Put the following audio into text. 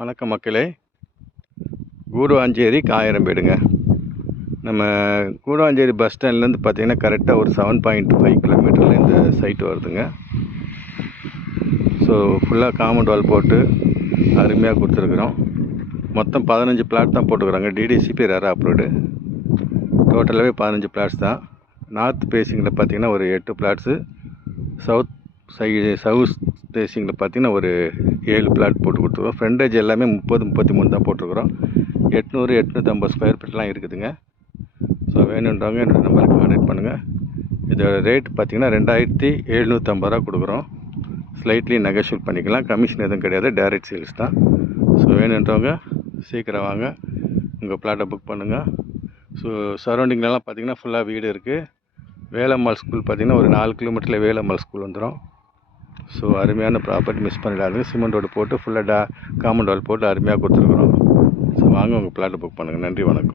வணக்கம் மக்களே. கூடுவாஞ்சேரி காயிரம்பேடுங்க. நம்ம கூடுவாஞ்சேரி பஸ் ஸ்டாண்ட்லேருந்து பார்த்தீங்கன்னா கரெக்டாக ஒரு 7.5 கிலோமீட்டரில் இந்த சைட்டு வருதுங்க. ஸோ ஃபுல்லாக காம்பவுண்ட் வால் போட்டு அருமையாக கொடுத்துருக்குறோம். மொத்தம் 15 பிளாட் தான் போட்டுக்கிறாங்க. டிடிசிபி ரேரா அப்ரூவ்டு. டோட்டலாகவே 15 பிளாட்ஸ் தான். நார்த் ஃபேஸிங்கில் பார்த்தீங்கன்னா ஒரு 8 பிளாட்ஸு, சவுத் ஃபேஸிங்கில் பார்த்தீங்கன்னா ஒரு 7 பிளாட் போட்டு கொடுத்துருக்கோம். ஃப்ரண்டேஜ் எல்லாமே 30-33 தான் போட்டிருக்கிறோம். 800-850 ஸ்கொயர் ஃபீட்லாம் இருக்குதுங்க. ஸோ வேணுன்றவங்க என்னோட நம்பருக்கு கான்டாக்ட் பண்ணுங்கள். இதோட ரேட் பார்த்தீங்கன்னா 2750 ரூபா கொடுக்குறோம். ஸ்லைட்லி நெகோஷியேட் பண்ணிக்கலாம். கமிஷன் எதுவும் கிடையாது, டைரக்ட் சேல்ஸ் தான். ஸோ வேணுன்றவங்க சீக்கிரம் வாங்க, உங்கள் பிளாட்டை புக் பண்ணுங்கள். ஸோ சரௌண்டிங்லலாம் பார்த்தீங்கன்னா ஃபுல்லாக வீடு இருக்குது. வேலம்மாள் ஸ்கூல் பார்த்தீங்கன்னா ஒரு 4 கிலோமீட்டரில் வேலம்மாள் ஸ்கூல் வந்துடும். ஸோ அருமையான ப்ராப்பர்ட்டி, மிஸ் பண்ணிடாதுங்க. சிமெண்ட் ரோடு போட்டு ஃபுல்லாக காம்பவுண்ட் வால் போட்டு அருமையாக கொடுத்துருக்குறோம். ஸோ வாங்க, உங்கள் பிளாட்டை புக் பண்ணுங்கள். நன்றி, வணக்கம்.